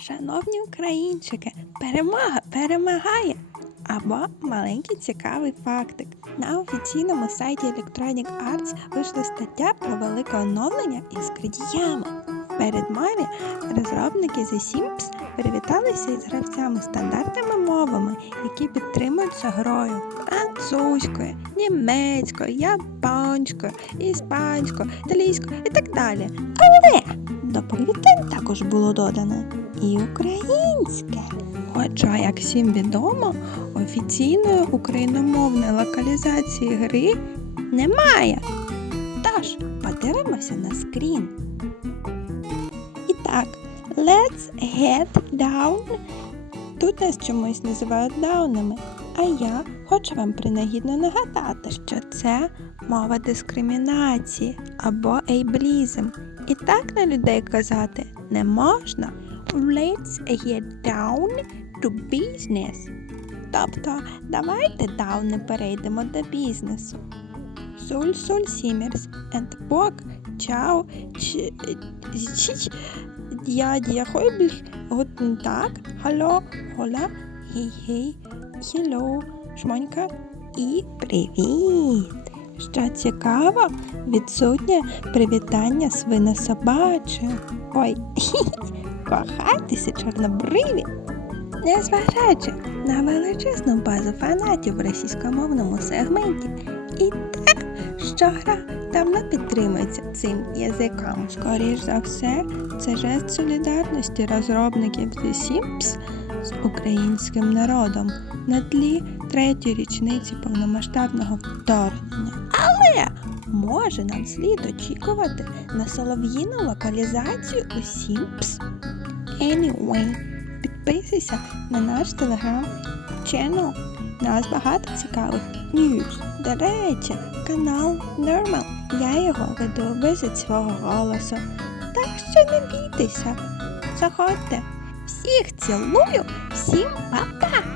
Шановні українчики, перемога перемагає! Або маленький цікавий фактик. На офіційному сайті Electronic Arts вийшла стаття про велике оновлення із крадіями. В передмові розробники The Sims привіталися із гравцями стандартними мовами, які підтримуються грою французькою, німецькою, японською, іспанською, італійською і так далі. Але до привітань також було додано і українське. Хоча, як всім відомо, офіційної україномовної локалізації гри немає. Тож, подивимося на скрін. І так, let's head down. Тут нас чомусь називають даунами. А я хочу вам принагідно нагадати, що це мова дискримінації або ейблізм. І так на людей казати не можна. Let's get down to business. Тобто, давайте дауни перейдемо до бізнесу. Суль суль сімерс and бок чао ч чич дя дя хойбль гутен так халло хола гей хіло шмонька і привіт. Що цікаво, відсутнє привітання свинособачою. Ой, кохайтеся чорнобриві. Незважаючи на величезну базу фанатів в російськомовному сегменті, і так, що гра давно підтримується цим язиком. Скоріш за все, це жест солідарності розробників The Sims з українським народом на тлі третьої річниці повномасштабного вторгнення. Але може нам слід очікувати на солов'їну локалізацію у Sims? Anyway, підписуйся на наш телеграм channel. Нас багато цікавих news. До речі, канал Normal. Я його веду без свого голосу. Так що не бійтеся. Заходьте. Всіх цілую, всім па-па!